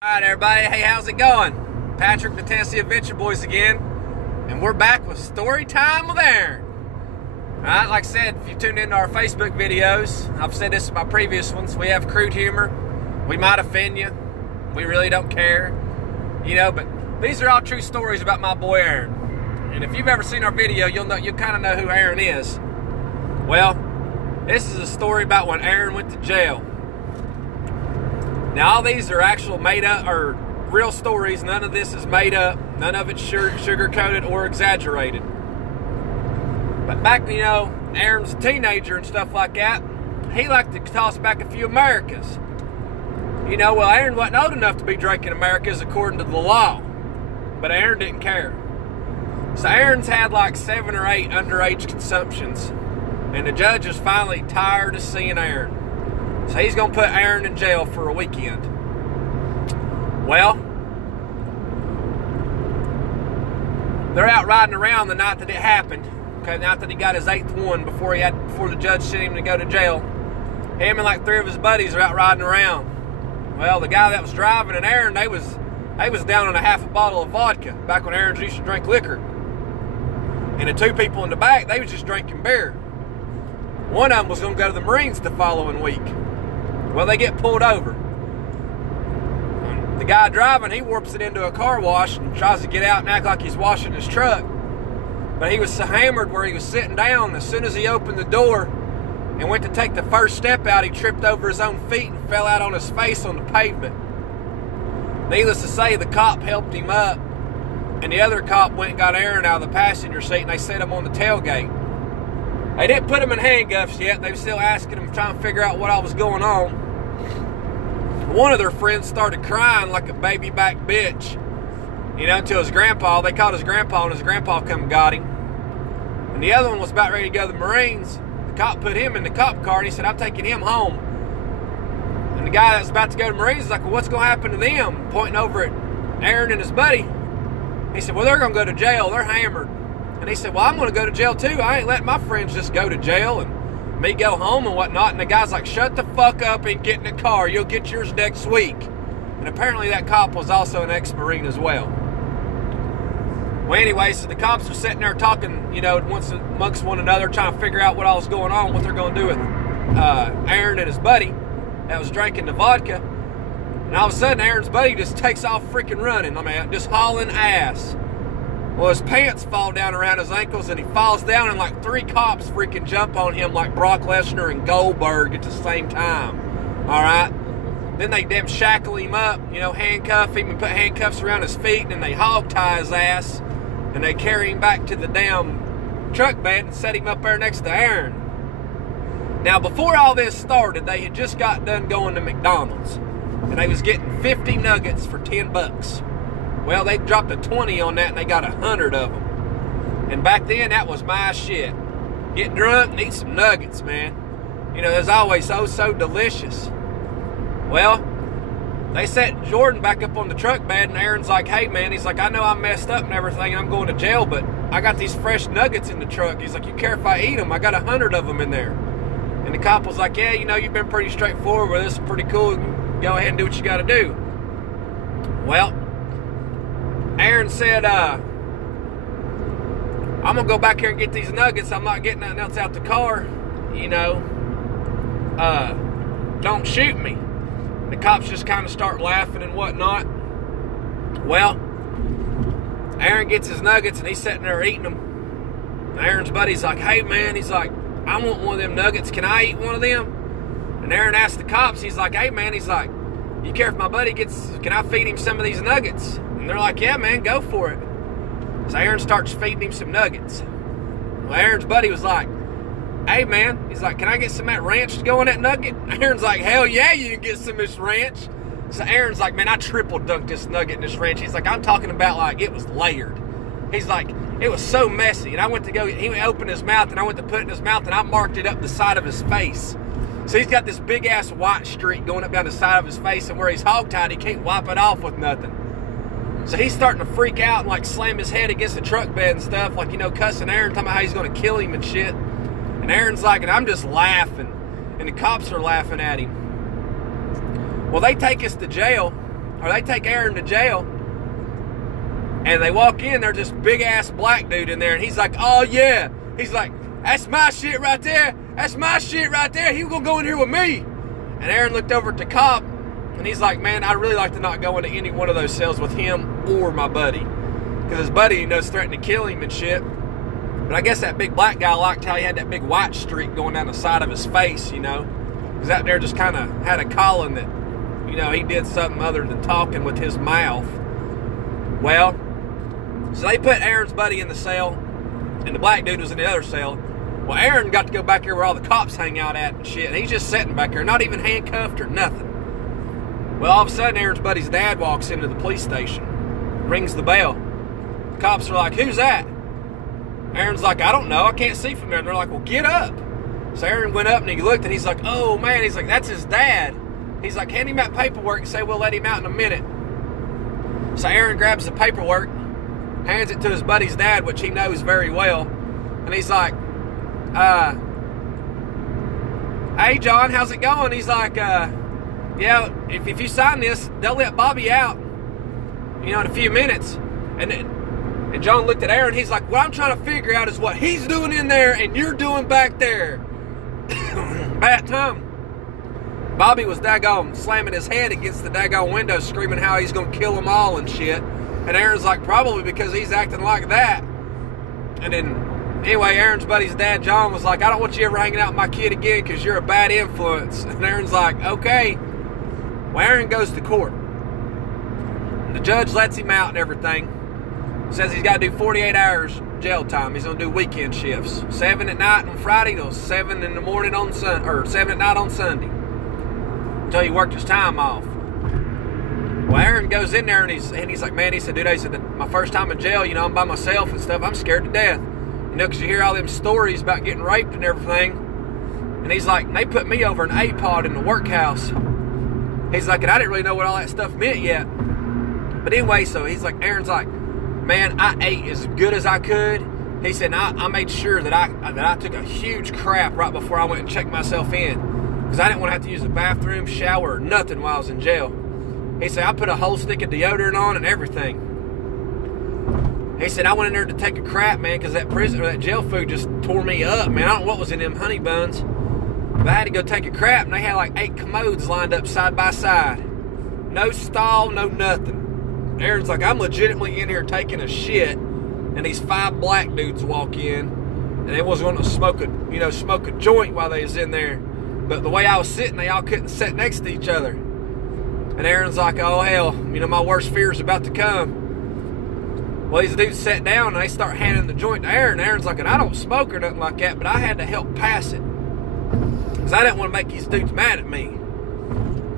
Alright everybody, hey, how's it going? Patrick, the Tennessee Adventure Boyz again, and we're back with Story Time with Aaron. Alright, like I said, if you tuned into our Facebook videos, I've said this in my previous ones, we have crude humor. We might offend you. We really don't care. You know, but these are all true stories about my boy Aaron. And if you've ever seen our video, you'll kind of know who Aaron is. Well, this is a story about when Aaron went to jail. Now, all these are actual made up or real stories. None of this is made up. None of it's sugar-coated or exaggerated. But back, you know, Aaron's a teenager and stuff like that, he liked to toss back a few Americas. You know, well, Aaron wasn't old enough to be drinking Americas according to the law. But Aaron didn't care. So Aaron's had like 7 or 8 underage consumptions. And the judge is finally tired of seeing Aaron. So he's going to put Aaron in jail for a weekend. Well, they're out riding around the night that it happened. Okay, the night that he got his 8th one before the judge sent him to go to jail. Him and like 3 of his buddies are out riding around. Well, the guy that was driving and Aaron, they was down on a half a bottle of vodka back when Aaron used to drink liquor. And the 2 people in the back, they was just drinking beer. One of them was going to go to the Marines the following week. Well, they get pulled over. The guy driving, he warps it into a car wash and tries to get out and act like he's washing his truck. But he was so hammered where he was sitting down, as soon as he opened the door and went to take the first step out, he tripped over his own feet and fell out on his face on the pavement. Needless to say, the cop helped him up, and the other cop went and got Aaron out of the passenger seat, and they set him on the tailgate. They didn't put him in handcuffs yet. They were still asking him, trying to figure out what all was going on. One of their friends started crying like a baby back bitch, you know, until his grandpa, they called his grandpa, and his grandpa come and got him. And the other one was about ready to go to the Marines. The cop put him in the cop car, and he said, I'm taking him home. And the guy that was about to go to the Marines was like, well, what's going to happen to them? Pointing over at Aaron and his buddy. He said, well, they're going to go to jail. They're hammered. And he said, well, I'm going to go to jail too. I ain't letting my friends just go to jail and me go home and whatnot. And the guy's like, shut the fuck up and get in the car. You'll get yours next week. And apparently that cop was also an ex-Marine as well. Well, anyway, so the cops are sitting there talking, you know, amongst one another, trying to figure out what all was going on, what they're going to do with Aaron and his buddy that was drinking the vodka. And all of a sudden, Aaron's buddy just takes off freaking running. I mean, just hauling ass. Well, his pants fall down around his ankles, and he falls down, and like 3 cops freaking jump on him like Brock Lesnar and Goldberg at the same time. All right? Then they damn shackle him up, you know, handcuff him and put handcuffs around his feet, and then they hog tie his ass, and they carry him back to the damn truck bed and set him up there next to Aaron. Now, before all this started, they had just got done going to McDonald's, and they was getting 50 nuggets for $10. Well, they dropped a 20 on that, and they got 100 of them. And back then, that was my shit. Get drunk and eat some nuggets, man. You know, there's always so delicious. Well, they set Jordan back up on the truck bed, and Aaron's like, hey, man, he's like, I know I messed up and everything, and I'm going to jail, but I got these fresh nuggets in the truck. He's like, you care if I eat them? I got 100 of them in there. And the cop was like, yeah, you know, you've been pretty straightforward with this. It's pretty cool. Go ahead and do what you got to do. Well, Aaron said, I'm going to go back here and get these nuggets. I'm not getting nothing else out the car. You know, don't shoot me. The cops just kind of start laughing and whatnot. Well, Aaron gets his nuggets, and he's sitting there eating them. And Aaron's buddy's like, hey, man, he's like, I want one of them nuggets. Can I eat one of them? And Aaron asked the cops, he's like, hey, man, he's like, you care if my buddy can I feed him some of these nuggets? And they're like, yeah, man, go for it. So Aaron starts feeding him some nuggets. Well, Aaron's buddy was like, hey, man, he's like, can I get some of that ranch to go in that nugget? Aaron's like, hell yeah, you can get some of this ranch. So Aaron's like, man, I triple dunked this nugget in this ranch. He's like, I'm talking about like it was layered. He's like, it was so messy. And I went to go, he opened his mouth, and I went to put it in his mouth, and I marked it up the side of his face. So he's got this big-ass white streak going up down the side of his face, and where he's hog-tied, he can't wipe it off with nothing. So he's starting to freak out and like slam his head against the truck bed and stuff, like, you know, cussing Aaron, talking about how he's going to kill him and shit. And Aaron's like, and I'm just laughing. And the cops are laughing at him. Well, they take us to jail, or they take Aaron to jail. And they walk in, there's this big-ass black dude in there, and he's like, oh, yeah. He's like, that's my shit right there. That's my shit right there. He was going to go in here with me. And Aaron looked over at the cop, and he's like, man, I'd really like to not go into any one of those cells with him or my buddy. Because his buddy, is threatening to kill him and shit. But I guess that big black guy liked how he had that big white streak going down the side of his face, Because out there just kind of had a calling that, he did something other than talking with his mouth. Well, so they put Aaron's buddy in the cell, and the black dude was in the other cell. Well, Aaron got to go back here where all the cops hang out at and shit, and he's just sitting back there, not even handcuffed or nothing. Well, all of a sudden, Aaron's buddy's dad walks into the police station, rings the bell. The cops are like, who's that? Aaron's like, I don't know, I can't see from there. And they're like, well, get up. So Aaron went up and he looked, and he's like, oh, man. He's like, that's his dad. He's like, hand him that paperwork and say we'll let him out in a minute. So Aaron grabs the paperwork, hands it to his buddy's dad, which he knows very well. And he's like, hey, John, how's it going? He's like, yeah, if you sign this, they'll let Bobby out, in a few minutes. And John looked at Aaron. He's like, what I'm trying to figure out is what he's doing in there and you're doing back there. By that time, Bobby was daggone slamming his head against the daggone window, screaming how he's going to kill them all and shit. And Aaron's like, probably because he's acting like that. And then, anyway, Aaron's buddy's dad, John, was like, I don't want you ever hanging out with my kid again because you're a bad influence. And Aaron's like, okay. Well, Aaron goes to court. The judge lets him out and everything. Says he's got to do 48 hours jail time. He's going to do weekend shifts. 7 at night on Friday till 7 in the morning on Sunday, or 7 at night on Sunday. Until he worked his time off. Well, Aaron goes in there and he's like, man, he said, dude, my first time in jail, I'm by myself and stuff. I'm scared to death. Because you hear all them stories about getting raped and everything. And he's like, they put me over an A-pod in the workhouse. He's like, and I didn't really know what all that stuff meant yet. But anyway, so he's like, Aaron's like, man, I ate as good as I could. He said, I made sure that I took a huge crap right before I went and checked myself in. Because I didn't want to have to use the bathroom, shower, or nothing while I was in jail. He said, I put a whole stick of deodorant on and everything. He said, I went in there to take a crap, man, because that jail food just tore me up, man. I don't know what was in them honey buns. But I had to go take a crap, and they had like 8 commodes lined up side by side. No stall, no nothing. Aaron's like, I'm legitimately in here taking a shit, and these 5 black dudes walk in, and they was going to smoke a joint while they was in there. But the way I was sitting, they all couldn't sit next to each other. And Aaron's like, oh hell, my worst fear is about to come. Well, these dudes sat down and they start handing the joint to Aaron. Aaron's like, and I don't smoke or nothing like that, but I had to help pass it. Because I didn't want to make these dudes mad at me.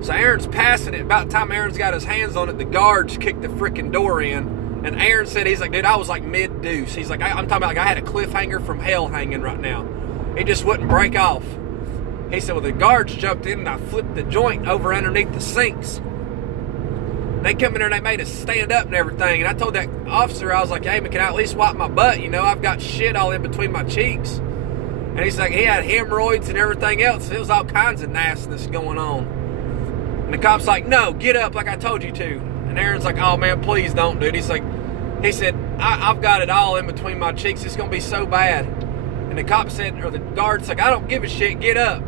So Aaron's passing it. About the time Aaron's got his hands on it, the guards kicked the freaking door in. And Aaron said, he's like, dude, I was like mid-deuce. He's like, I'm talking about like I had a cliffhanger from hell hanging right now. It just wouldn't break off. He said, well, the guards jumped in and I flipped the joint over underneath the sinks. They come in there and they made us stand up and everything. And I told that officer, I was like, hey, man, can I at least wipe my butt? I've got shit all in between my cheeks. And he's like, he had hemorrhoids and everything else. It was all kinds of nastiness going on. And the cop's like, no, get up like I told you to. And Aaron's like, oh, man, please don't, dude. He said, I've got it all in between my cheeks. It's going to be so bad. And the cop said, or the guard's like, I don't give a shit, get up.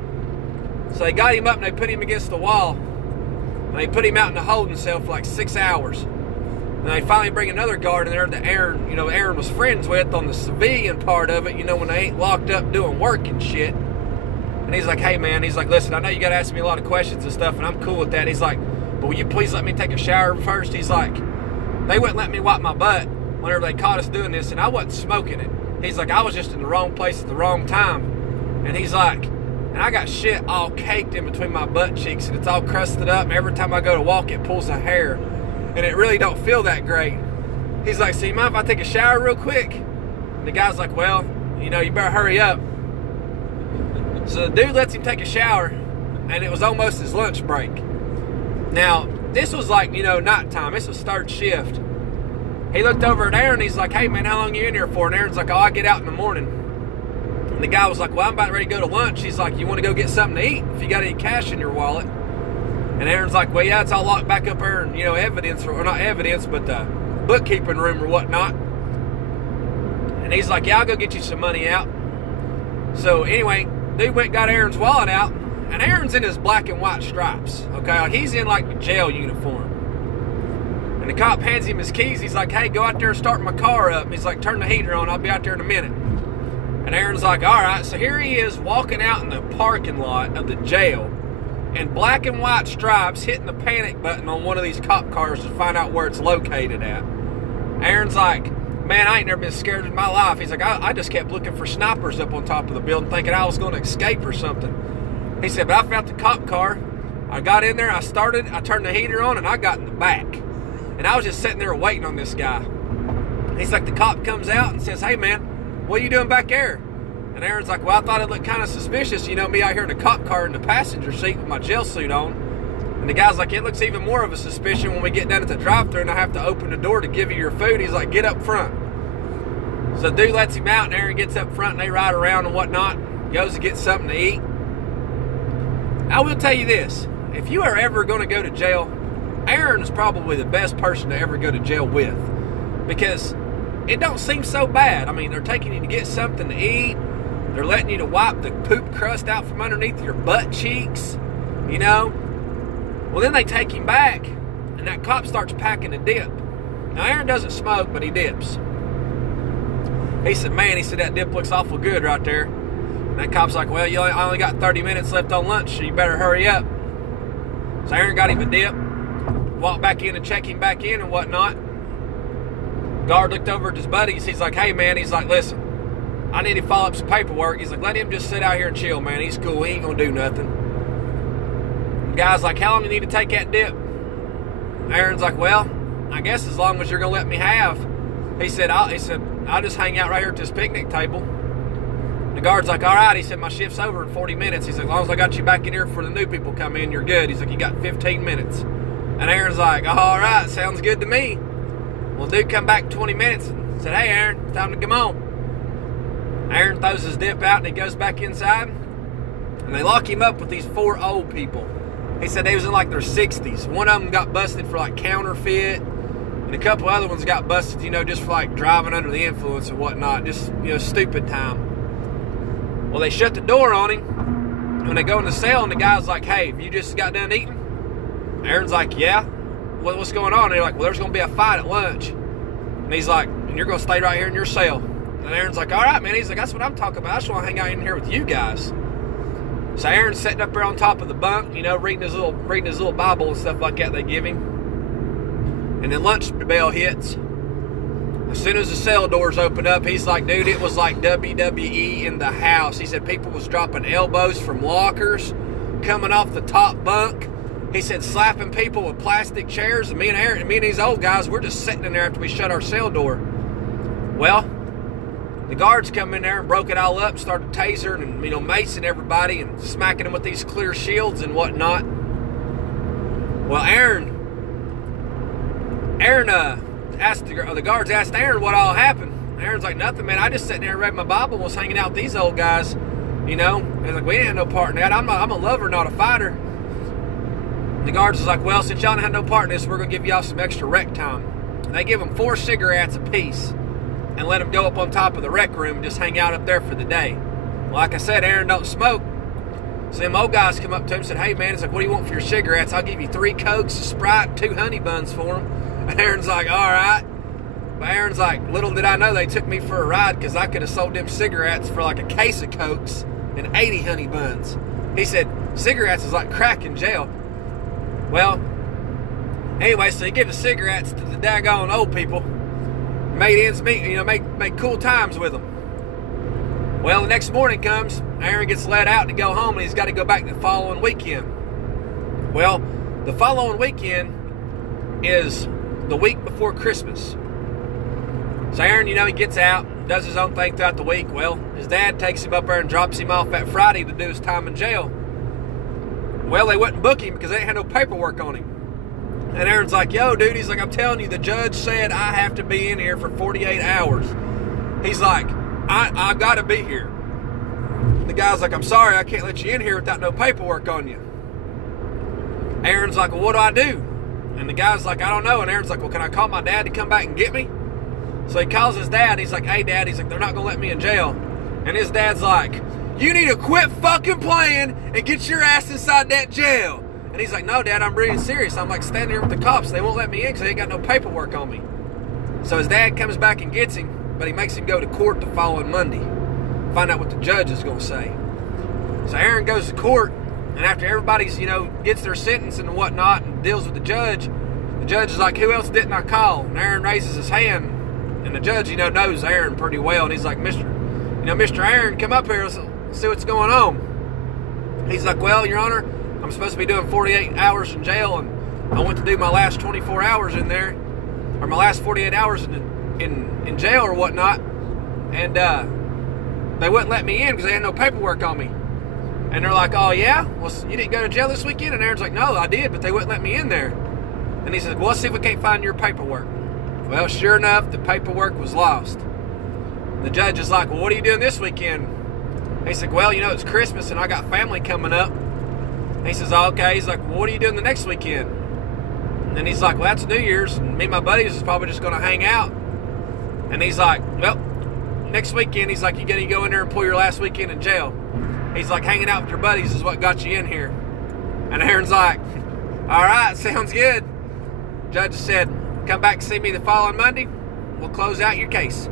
So they got him up and they put him against the wall. And they put him out in the holding cell for like 6 hours. And they finally bring another guard in there that Aaron was friends with on the civilian part of it, when they ain't locked up doing work and shit. And he's like, hey man, he's like, listen, I know you got to ask me a lot of questions and stuff, and I'm cool with that. He's like, but will you please let me take a shower first? He's like, they wouldn't let me wipe my butt whenever they caught us doing this, and I wasn't smoking it. He's like, I was just in the wrong place at the wrong time. And he's like, and I got shit all caked in between my butt cheeks, and it's all crusted up, and every time I go to walk, it pulls a hair. And it really don't feel that great. He's like, so you mind if I take a shower real quick? And the guy's like, well, you better hurry up. So the dude lets him take a shower, and it was almost his lunch break. Now, this was like, nighttime. This was third shift. He looked over at Aaron, he's like, hey man, how long you in here for? And Aaron's like, oh, I get out in the morning. And the guy was like, well, I'm about ready to go to lunch. He's like, you want to go get something to eat if you got any cash in your wallet? And Aaron's like, well, yeah, it's all locked back up there, and, you know, evidence, or not evidence, but the bookkeeping room or whatnot. And he's like, yeah, I'll go get you some money out. So anyway, dude went and got Aaron's wallet out, and Aaron's in his black and white stripes, okay? Like, he's in, like, the jail uniform. And the cop hands him his keys. He's like, hey, go out there and start my car up. And he's like, turn the heater on. I'll be out there in a minute. And Aaron's like, all right. So here he is walking out in the parking lot of the jail in black and white stripes, hitting the panic button on one of these cop cars to find out where it's located at. Aaron's like, man, I ain't never been scared in my life. He's like, I just kept looking for snipers up on top of the building thinking I was going to escape or something. He said, but I found the cop car. I got in there, I turned the heater on, and I got in the back. And I was just sitting there waiting on this guy. He's like, the cop comes out and says, hey, man, what are you doing back there? And Aaron's like, well, I thought it looked kind of suspicious, you know, me out here in a cop car in the passenger seat with my jail suit on. And the guy's like, it looks even more of a suspicion when we get down at the drive-thru and I have to open the door to give you your food. He's like, get up front. So the dude lets him out, and Aaron gets up front, and they ride around and whatnot, goes to get something to eat. I will tell you this, if you are ever going to go to jail, Aaron is probably the best person to ever go to jail with, because it don't seem so bad. I mean, they're taking you to get something to eat. They're letting you to wipe the poop crust out from underneath your butt cheeks, you know. Well, then they take him back, and that cop starts packing a dip. Now, Aaron doesn't smoke, but he dips. He said, man, he said, that dip looks awful good right there. And that cop's like, well, I only got 30 minutes left on lunch, so you better hurry up. So Aaron got him a dip. Walked back in to check him back in and whatnot. Guard looked over at his buddies. He's like, hey, man, he's like, listen, I need to follow up some paperwork. He's like, let him just sit out here and chill, man. He's cool. He ain't going to do nothing. The guy's like, how long do you need to take that dip? Aaron's like, well, I guess as long as you're going to let me have. He said, I'll just hang out right here at this picnic table. The guard's like, all right. He said, my shift's over in 40 minutes. He said, as long as I got you back in here before the new people come in, you're good. He's like, you got 15 minutes. And Aaron's like, all right, sounds good to me. Well, dude come back in 20 minutes and said, hey, Aaron, it's time to come on. Aaron throws his dip out, and he goes back inside. And they lock him up with these 4 old people. He said they was in like their 60s. One of them got busted for like counterfeit. And a couple other ones got busted, you know, just for like driving under the influence and whatnot. Just, you know, stupid time. Well, they shut the door on him. When they go in the cell, and the guy's like, hey, have you just got done eating? Aaron's like, yeah. What's going on? And they're like, well, there's going to be a fight at lunch. And he's like, and you're going to stay right here in your cell. And Aaron's like, all right, man. He's like, that's what I'm talking about. I just want to hang out in here with you guys. So Aaron's sitting up there on top of the bunk, you know, reading his little Bible and stuff like that they give him. And then lunch bell hits. As soon as the cell doors open up, he's like, dude, it was like WWE in the house. He said people was dropping elbows from lockers, coming off the top bunk. He said slapping people with plastic chairs. And me and these old guys, we're just sitting in there after we shut our cell door. Well, the guards come in there and broke it all up, started tasering and, you know, macing everybody and smacking them with these clear shields and whatnot. Well, the guards asked Aaron what all happened. Aaron's like, nothing, man. I just sat there and read my Bible and was hanging out with these old guys, you know. He's like, we ain't had no part in that. I'm a lover, not a fighter. The guards was like, well, since y'all don't have no part in this, we're going to give y'all some extra rec time. And they give them 4 cigarettes apiece and let them go up on top of the rec room and just hang out up there for the day. Well, like I said, Aaron don't smoke. So them old guys come up to him and said, hey, man, it's like, what do you want for your cigarettes? I'll give you 3 Cokes, a Sprite, and 2 honey buns for them. And Aaron's like, all right. But Aaron's like, little did I know they took me for a ride, because I could have sold them cigarettes for like a case of Cokes and 80 honey buns. He said, cigarettes is like crack in jail. Well, anyway, so he gave the cigarettes to the daggone old people. Made ends meet, you know, made cool times with them. Well, the next morning comes, Aaron gets let out to go home, and he's got to go back the following weekend. Well, the following weekend is the week before Christmas. So Aaron, you know, he gets out, does his own thing throughout the week. Well, his dad takes him up there and drops him off that Friday to do his time in jail. Well, they wouldn't book him because they ain't had no paperwork on him. And Aaron's like, yo, dude, he's like, I'm telling you, the judge said I have to be in here for 48 hours. He's like, I've got to be here. The guy's like, I'm sorry, I can't let you in here without no paperwork on you. Aaron's like, well, what do I do? And the guy's like, I don't know. And Aaron's like, well, can I call my dad to come back and get me? So he calls his dad. He's like, hey, Dad. He's like, they're not going to let me in jail. And his dad's like, you need to quit fucking playing and get your ass inside that jail. And he's like, no, Dad, I'm being serious. I'm like standing here with the cops. They won't let me in because they ain't got no paperwork on me. So his dad comes back and gets him, but he makes him go to court the following Monday. Find out what the judge is going to say. So Aaron goes to court, and after everybody's, gets their sentence and whatnot and deals with the judge is like, who else didn't I call? And Aaron raises his hand, and the judge, knows Aaron pretty well, and he's like, Mr. Aaron, come up here, let's see what's going on. He's like, well, Your Honor, I'm supposed to be doing 48 hours in jail, and I went to do my last 24 hours in there, or my last 48 hours in jail or whatnot, and they wouldn't let me in because they had no paperwork on me. And they're like, oh yeah? Well, you didn't go to jail this weekend? And Aaron's like, no, I did, but they wouldn't let me in there. And he said, well, let's see if we can't find your paperwork. Well, sure enough, the paperwork was lost. The judge is like, well, what are you doing this weekend? And he said, well, it's Christmas and I got family coming up. And he says, oh, okay. He's like, well, what are you doing the next weekend? And then he's like, well, that's New Year's, and me and my buddies is probably just going to hang out. And he's like, well, next weekend, he's like, you got to go in there and pull your last weekend in jail. He's like, hanging out with your buddies is what got you in here. And Aaron's like, all right, sounds good. Judge said, come back and see me the following Monday. We'll close out your case.